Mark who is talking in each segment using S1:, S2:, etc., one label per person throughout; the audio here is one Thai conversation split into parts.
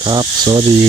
S1: ครับสวัสดี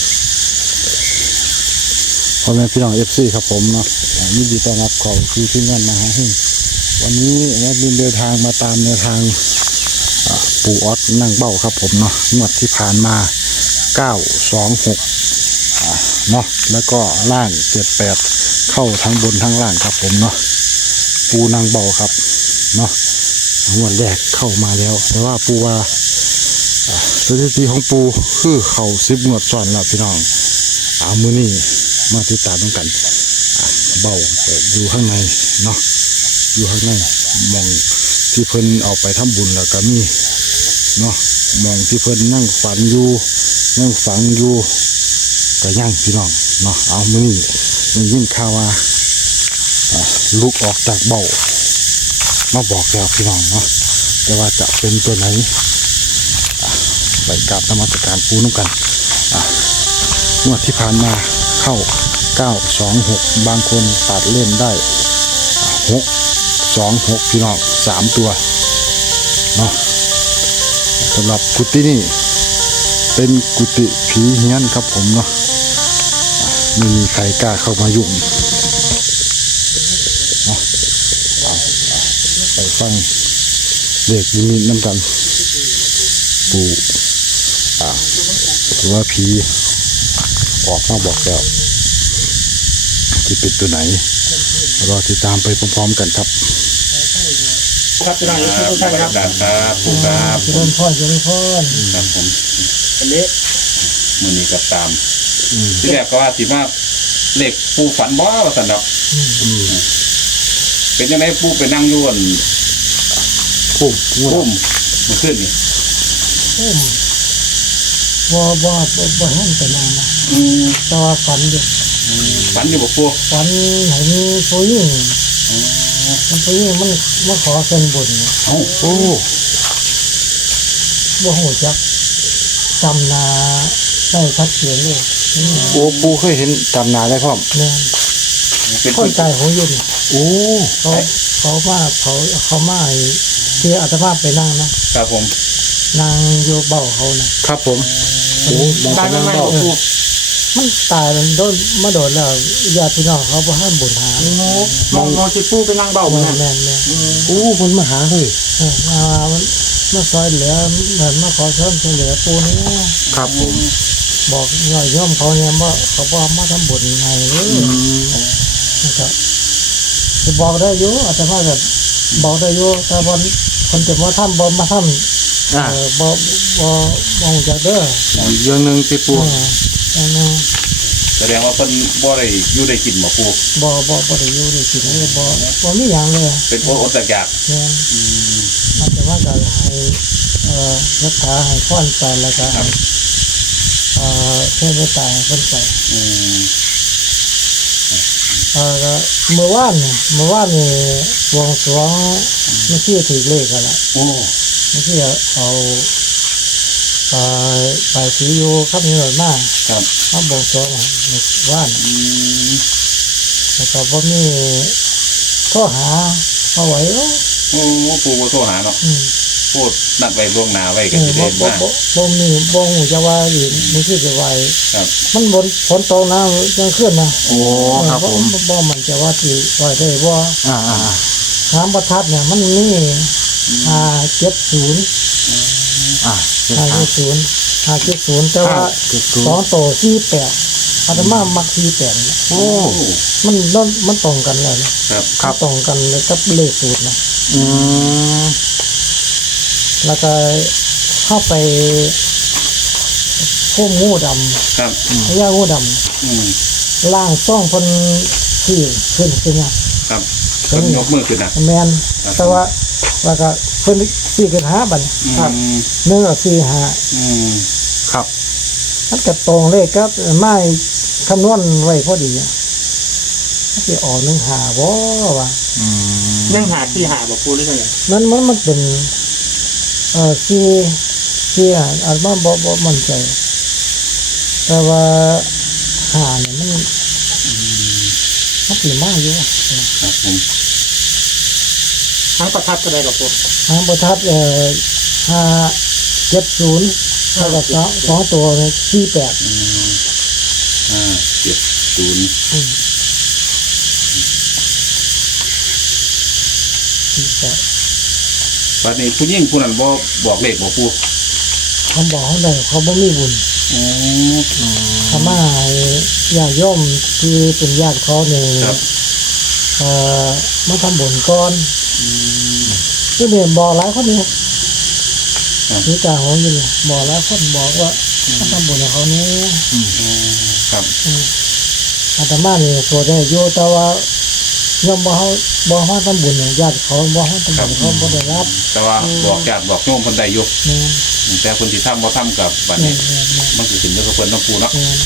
S1: พ่อแม่พี่น้องFCครับผมเนาะยินดีต้อนรับเข้าสู่ที่งานมหาหิ่งวันนี้แอดมินเดินทางมาตามแนวทางปู่ออสนั่งเบ้าครับผมเนาะงวดที่ผ่านมา926เนาะแล้วก็ล่าง78เข้าทั้งบนทั้งล่างครับผมเนาะปูนั่งเบ้าครับเนาะงวดแรกเข้ามาแล้วแต่ว่าปูว่าสถิติของปูคือเข่า10 งวดซ้อนแล้วพี่น้องมือนี้มาติดตามกันเบาอยู่ข้างในเนาะอยู่ข้างในมองที่เพิ่นเอาไปทำบุญแล้วก็มีเนาะมองที่เพิ่นนั่งฝันอยู่นั่งฝังอยู่ก็ยังพี่น้องเนาะมือนี้ได้ยินข่าวว่าลุกออกจากเบามาบอกแล้วพี่น้องเนาะแต่ว่าจะเป็นตัวไหนไปกราบนมัสการปูน้ำกันงวดที่ผ่านมาเข้า926บางคนตัดเล่นได้626พี่น้อง3ตัวเนาะสำหรับกุฏินี่เป็นกุฏิผีเฮี้ยนครับผมเนาะไม่มีใครกล้าเข้ามายุ่งเนาะไปฟังเด็กนิมิตน้ำกันปู่หรือว่าผีออกมาบอกแล้วจะเป็นตัวไหนรอติดตามไปพร้อมๆกันครับ
S2: ครับพี่น้องทุกท่านครับ
S3: ครับผมครับ
S2: เจริญพร
S3: ครับผม
S2: อันนี้
S3: มือนี้ก็ตามที่แรกก็ว่าสิมาเลขปูฝันบ่ว่าสันดอกเป็นยังไงปูไปนั่งอยู่บน
S1: พุ่ม
S3: มาขึ้นนี่
S2: บ่ให้ไปนานนะต่อฝันอยู่
S3: บ่ปู
S2: ฝันเห็นผู้หญิงมันมาขอเส้นบุญ
S1: โอ้
S2: บ่ฮู้จักจำนาได้ชัดเจนเลย
S1: ปูเคยเห็นจำนาได้พร้อม
S2: เนี่ยคนใจหัวยุ่นเขามาที่อาตมาไปนั่งนะครับ
S3: ผม
S2: นั่งอยู่เบ้าเขานะครับ
S1: ผม
S2: ตายไม่มันตายมันโดนมาโดนแล้วญาติพี่น้องเขาบ่ห้ามบุญหามองสิปูไปนั่งเบ้าแม่
S1: คนมาหาเลย
S2: มันมาซอยเหลือเหมือนมาขอเชิญเหลือปูนี่
S1: ครับผม
S2: บอกย่อมเขาเนี่ยว่าเขาบอกมาทำบุญให้เลยนะครับจะบอกได้อยู่อาจจะว่าแบบบอกได้อยู่แต่วันคนจะมาทำบ่มาทำบ่จากเด้อ
S1: อย่างหนึ่งติปู
S2: อย่างนึง
S3: แสดงว่าเพิ่นบ่ได้อยู่ได้กินบ่ปู
S2: บ่ได้อยู่ได้กินเลยบ่มีอย่างเลย
S3: เป็นโอดอยาก
S2: เนี่ยอาจจะว่าจะให้รักษาให้ฟ้อนไปแล้วก็เพื่อไม่ตายคนใส่เมื่อวานนี่วงสรวงไม่เชื่อถือเลขกันละไม่เชื่อเอาไปสีโยครับนี่หน่อยมากเขาบวงสรวงเมื่อวานแล้วก็บ่มีโทรหาเอาไว้
S3: ปูก็โทรหาเนาะพูดนัดไว้ล่วงหน้าไว้กันสิได้มา
S2: บ่หูจะว่าอีกไม่คิดจะไว้มันบนฝนตกน้ำยังขึ้นนะ
S1: ครับผม
S2: บ่มันจะว่าที่ไว้ได้บ่หางประทัดเนี่ยมันนี่570แต่ว่า2โต48อาตมามัก48มันตรงกันเลย
S1: ครับ
S2: ตรงกันเลยกับเลขสูตรนะแล้วก็เข้าไปพุ่มงูดำ
S3: ครับ
S2: พญางูดำล่างซ่องคนที่ขึ้น
S3: ครับเพิ่นยกมือขึ้น
S2: แมนแต่ว่าแล้วก็เพิ่นสี่ขึ้น5บัดครับเนื้อ45
S1: ครับ
S2: มันก็ตรงเลขครับไม้คำนวณไว้พอดีสิออก15บ่ว่า
S3: 15ที่5บ่ปูหรือไง
S2: มันเป็นที่อาจบ่มั่นใจแต่ว่าเนี่ยมันสิมาอยู่
S3: ครับผม
S2: หางประทัดก็ได้กับปูหางประทัด570 แล้วก็สองตัวเนี่ย48
S3: 570
S2: 48
S3: บัดนี้ผู้หญิงผู้นั้นบ่บอกเลขบ่ปู
S2: เขาบอกเขาได้เขาบ่มีบุญ
S3: อ๋อ
S2: เขามาให้ญาติโยมที่เป็นญาติเขาเนี่ย
S3: ครับ
S2: มาทำบุญก่อนคือเนี่ยบอกหลายคนเนี่ยนี่ตาของอยู่เนี่ยบอกหลายคนบอกว่ามาทำบุญกับเขาเนี่ย
S3: ครับ
S2: อาตมาเนี่ยตัวได้โยแต่ว่าย่อมบ่เฮาทำบุญเนี่ยญาติเขาบ่เฮาทำบุญเขาบ่ได้รับ
S3: แต่ว่าบอกญาติบอกโยมเพิ่นได้อยู่
S2: แม่น
S3: แต่คนที่ทำบ่ทำกับบัด
S2: แม่
S3: นี้
S2: นแม่นแม่น
S3: มันคือขึ้นอยู่กับเพิ่นเนาะปูเนาะ
S2: แม่น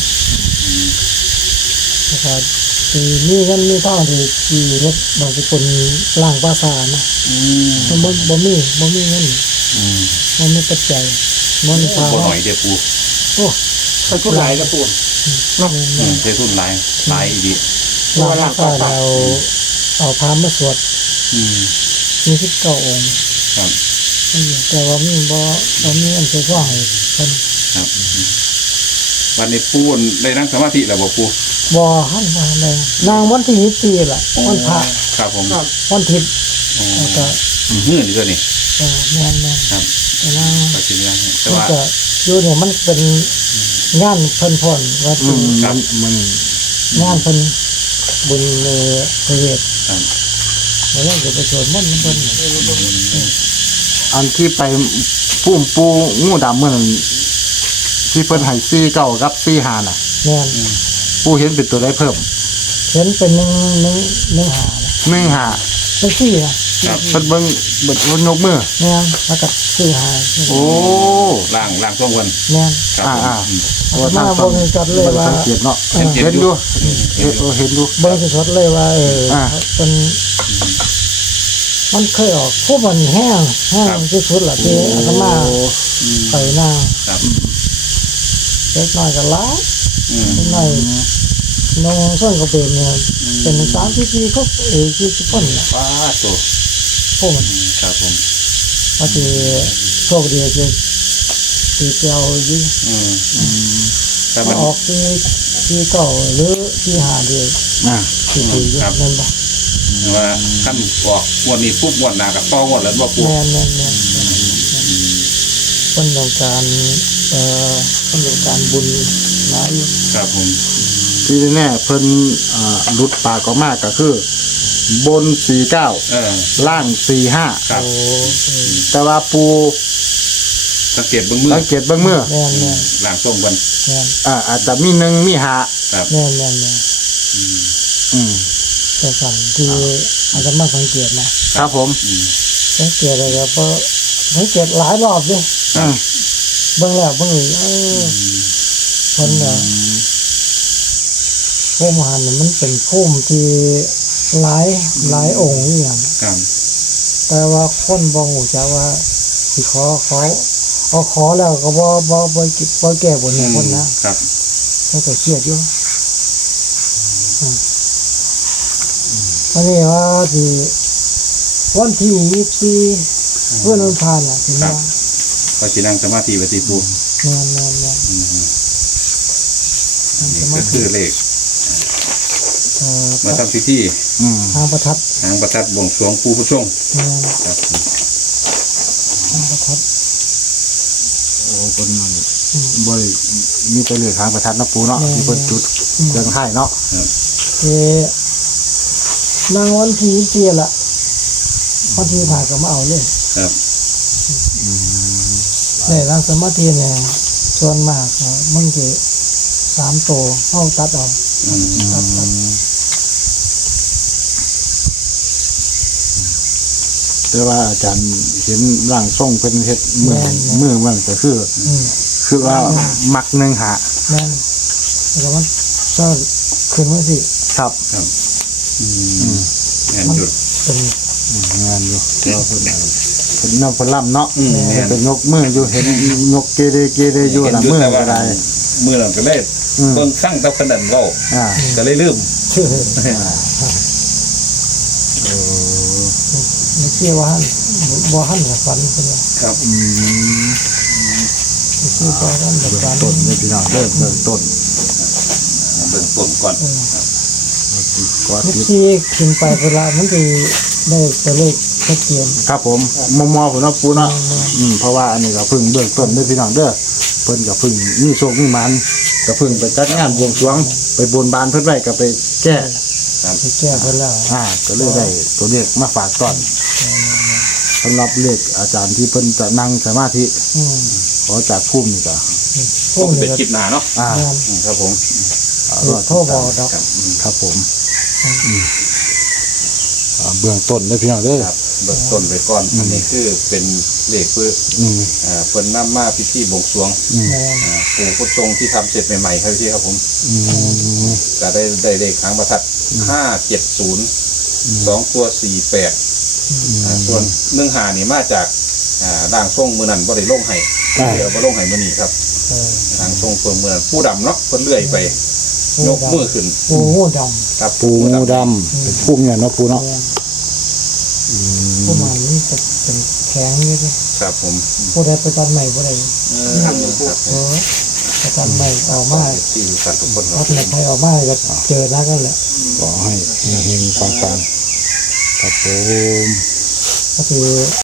S2: นะครับที่นี่กันมีท่องที่รถบางคนล่างภาษานะ มันบ่มีเงินมันไม่ปัจจัยมันพา
S3: บ่หน่อยเด้อปู
S2: โอ้
S4: ไปทุหลายนะปูเนาะ
S3: ใช้ทุนหลายอีดี
S2: ล่างภาษาเราเอาพามาสวด มี19 องค์
S3: ครับ
S2: แต่ว่ามีบ่มีอันใส่ข้อให้เพิ่น
S3: ครับวันนี้ปูได้นั่งสมาธิแล้วบ่ปู
S2: บ่หันมาเลยนางวันที่24ล่ะวันพระ
S3: ครับผม
S2: วันอาทิตย์
S3: อ๋อ
S2: แล้วก็
S3: หื้อนี่ตัวนี้
S2: แม่น
S3: ครับ
S2: ๆแต่นาง
S3: ก็สิยังแต่
S2: มัน
S3: ว่า
S2: ก็อยู่เนี่ยมันเป็นงานเพิ่นพ่นว่าสิ
S1: มัน
S2: งานเพิ่นบุญพระเวท
S3: ครับ
S2: แล้วเราจะไปสวดมนต์มันเพิ่น
S1: อันที่ไปพุ่มปูงูดำเมื่อนั้นที่เพิ่นให้49กับ45น่ะ
S2: แม่น
S1: ปูเห็นเป็นตัวใดเพิ่ม
S2: เห็นเป็นหนึ่งหานะ
S1: 15
S2: เป็น4นะครับ
S1: เพิ่นเบิ่งเบิดเพิ่นยกมือ
S2: แม่นแล้วก็4หา
S1: โอ้
S3: ล่างช่วงวัน
S2: แม่น
S3: ครับผม
S1: อ่า
S2: อาตมาบ่มีจัดเลยว่า
S1: สังเกตเนาะ
S3: เห็น
S1: เห็นอยู่เห็นอยู่
S2: เบิ่งสดๆเลยว่าเป็นมันเคยออกพวกมันแห้งที่สุดล่ะที่อาตมาไปหน้า
S3: ครับ
S2: เล็กน้อยก็หลาย
S3: อืม
S2: เล็กน้อยน้องส่วนก็เป็นเนี่ยเป็น34เขา40คนน่ะ
S3: ป้าตัว
S2: พวกมัน
S3: ครับผม
S2: ว่าที่โชคดีจะตีเปียวอยู่
S3: แต่
S2: มา
S3: มัน
S2: ออกที่เก่าหรือที่หาเดียว
S1: อ่า
S2: ที่ตีอยู่นั่นบ่
S3: ว่าขั้นบอกวันนี้ปุ๊บวันหน้ากับป้องวันแล้วบ่ปู
S2: แม่นคนต้องการคนต้องการบุญหลายอยู่
S3: ครับผม
S1: ที่แน่เพิ่นหลุดปากออกมาก็คือบน49ล่าง45
S3: ครับ
S2: โอ้
S1: แต่ว่าปู
S3: สังเกตเบื้องมือ
S1: สังเกตเบิ่งมือ
S2: แม่น
S3: ล่างช่วงวัน
S1: อาจจะมี1มี5
S3: ครับ
S2: แม่น
S1: อืม
S2: แต่สั่นที่อาจจะมาสังเกตนะครับ
S1: ผม
S2: สังเกตอะไรก็เพราะสังเกตหลายรอบดิ
S1: อืม
S2: เบิ่งแล้วเบิ่งอีกคนภูมิหันมันเป็นภูมิที่หลายองค์อย่าง
S3: ครับ
S2: แต่ว่าคนบ่ฮู้จักว่าสิขอเอาขอแล้วก็บ่แก้บนให้คนนะครับ มันก็เครียดอยู่อันนี้ว่าที่วันที่24เพื่อนวันพานน่ะถึงว่า
S3: ก็สินั่งสมาธิปฏิปู
S2: แม่น
S3: นี่ก็คือเลขมาทำพิธี
S2: ทางประทับ
S3: หางประทัดบวงสรวงปูผู้ช่วง
S2: แม่น
S3: ครับ
S2: ทางประทับ
S1: โอ้คนนั้นบ่ได้มีแต่เลือทางประทัดเนาะปูเนาะที่เพิ่นจุดเรื่องไห้เนาะ
S2: นางวันที่24ล่ะวันที่ผ่านก็มาเอาเลย
S3: ครับ
S2: ได้นั่งสมาธิเนี่ยส่วนมากมันจะ3ตัวเฮาตัดเอาตัด
S1: แต่ว่าอาจารย์เห็นร่างทรงเพิ่นเฮ็ดมือมันก็คือว่ามัก1หา
S2: แม่นแล้วมันก็ขึ้นมาสิ
S1: ครับ
S3: ครับงานหยุด
S2: เป็น
S1: งานอยู่เดี๋ยวเพิ่นนำเพิ่นล่ำเนาะ
S3: แม่น
S1: เป็นยกมืออยู่เห็นยกเกเรอยู่น่ะมือก็ได้
S3: มือหลังก็เลยเบิ่งสั่งตะพนันเว้า
S1: อ่า
S3: ก็เลยลืม
S2: ชื่อไม่เชื่อว่าหันบ่หันกับฝันเป็นว่า
S3: ครับ
S1: อืม
S2: คือตอนนั้นแบบนั้น
S1: ต้นเนี่ยพี่น้องเริ่มต้น
S3: เบื้องต้นก่อน
S1: ก็
S2: ทุก
S1: ติด
S2: ที่ขึ้นไปเวลามันจะได้ตัวเลขชัดเจน
S1: ครับผมมอผมเนาะปูเนาะเพราะว่าอันนี้ก็เพึ่งเบื้องต้นเด้อพี่น้องเด้อเพิ่นก็เพึ่งมีโชคมีมันก็เพึ่งไปจัดงานบวงสรวงไปบนบานเพิ่นไว้ก็ไปแก้
S2: ไปแก้เพิ่นแล้ว
S1: ก็เลยได้ตัวเลขมาฝากตอนสำหรับเลขอาจารย์ที่เพิ่นจะนั่งสมาธิ
S2: อืม
S1: ขอจากภูมินี่ก็
S2: พวก
S3: เป็
S2: นี้
S3: น
S2: ก็
S3: คลิปหนาเนาะ
S2: งาน
S3: ครับผม
S2: โทรบอกดอก
S3: ครับ
S1: ครับผมเบื้องต้นเด้อพี่น้องเด้อ
S3: ครับเบื้องต้นไปก่อนอันนี้คือเป็นเลขเพื่อ
S1: อืม
S3: เพิ่นนำมาพิธีบวงสรวง
S2: แม่น
S3: ปู่พุทธทรงที่ทำเสร็จใหม่ๆครับพี่ครับผม ก็ได้เลขหางประทัด570 2 ตัว 48ส่วน15นี่มาจากร่างทรงมือนั้นบ่ได้ลงให้เดี๋ยวบ่ลงให้มื้อนี้ครับ
S2: เออ
S3: ร่างทรงเพิ่นมือนั้นผู้ดำเนาะเพิ่นเลื่อยไปยกมือขึ้น
S2: โอ้โหด
S3: ครับ
S1: ปูงูดำเป็นภูมิเนี่ยเนาะปู
S2: ำ
S1: เนาะ
S2: แม่นผู้ใหม่นี่จะเป็นแข็งนี่เลย
S3: ครับผม
S2: ผู้ใดประจันใหม่ผู้ใด
S3: ครับผ
S2: เอ
S3: ม
S2: อประจันใหม่ออกมา
S3: ที่สัตว์ทุกคนค
S2: เขา
S3: รับ
S2: เป็นใครออกมาก็เจอนักนั่นแหละ
S1: ขอให้เฮงๆปังๆครับผม
S2: ก็คือ